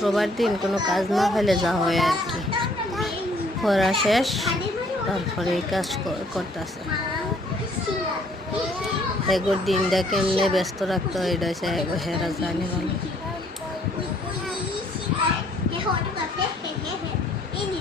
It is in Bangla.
রোববার দিন কোনো কাজ না হলে যা হয় আর কি, পড়া শেষ তারপরে এই কাজ করতেছে। এগোর দিনটা কেমনে ব্যস্ত রাখতে হয় এটা হচ্ছে হেরা জানি ভালো। Ini